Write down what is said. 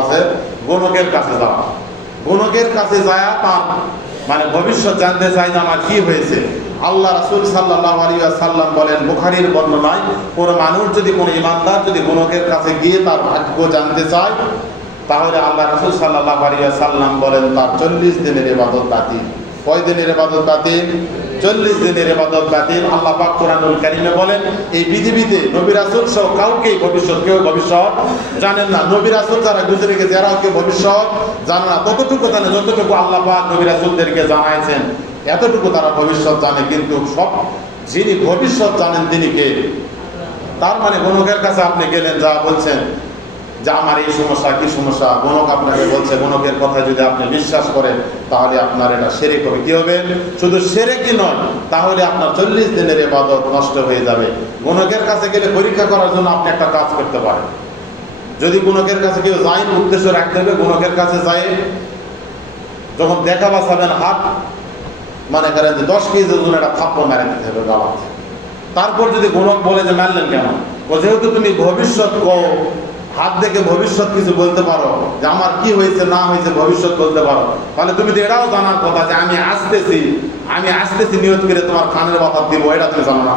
আছে গণকের কাছে যাওয়া। গণকের কাছে যায় তার মানে ভবিষ্যৎ জানতে চাই যে আমার কি হয়েছে। আল্লাহ রাসূল সাল্লাল্লাহু আলাইহি ওয়াসাল্লাম বলেন, বুখারীর বর্ণনায়, কোন মানুষ যদি কোনো ইমানদার যদি গণকের কাছে গিয়ে তার ভাগ্য জানতে চায়, তাহলে আল্লাহ রাসূল সাল্লাল্লাহু আলাইহি ওয়াসাল্লাম বলেন তার 40 দিনের ইবাদত বাতিল। কয় দিনের ইবাদত বাতিল? 40 দিনের ইবাদত বাতিল। আল্লাহ পাক কোরআনুল কারীমে বলেন, এই পৃথিবীতে নবী রাসূল সহ কাউকেই কেউ ভবিষ্যৎ জানেন না। নবী রাসূল যারা গুজরে গেছে এরাও কেউ ভবিষ্যৎ জানে না। ততটুকু জানে যতটুকু আল্লাহ পাক নবী রাসূলদেরকে জানাইছেন, এতটুকু তারা ভবিষ্যৎ জানে। কিন্তু সব যিনি ভবিষ্যৎ জানেন তিনি কে? তার মানে গণকের কাছে আপনি গেলেন, যা বলছেন যে আমার এই সমস্যা, কি সমস্যা, গণক আপনাকে বলছে, গণকের কথা যদি আপনি বিশ্বাস করেন তাহলে আপনার এটা শিরক হবে। কি হবে? শুধু শিরকই নয়, তাহলে আপনার 40 দিনের ইবাদত নষ্ট হয়ে যাবে। গণকের কাছে গেলে পরীক্ষা করার জন্য আপনি একটা কাজ করতে পারেন। যদি গণকের কাছে কেউ যায়, উদ্দেশ্য রাখতে হবে গণকের কাছে যায় যখন দেখা বাঁচাবেন হাত মানে করেন যে 10 কেজি ওজন একটা থাপ্পড় মেরে দিতে হবে গালাতে। তারপর যদি গণক বলে যে মারলেন কেন, যেহেতু তুমি ভবিষ্যৎ হাত দেখে ভবিষ্যৎ কিছু বলতে পারো যে আমার কি হয়েছে না হয়েছে ভবিষ্যৎ বলতে পারো, তাহলে তুমি তো এটাও জানার কথা যে আমি আসতেছি নিয়ত করে তোমার কানের বাতা দিব, এটা তুমি জানো না।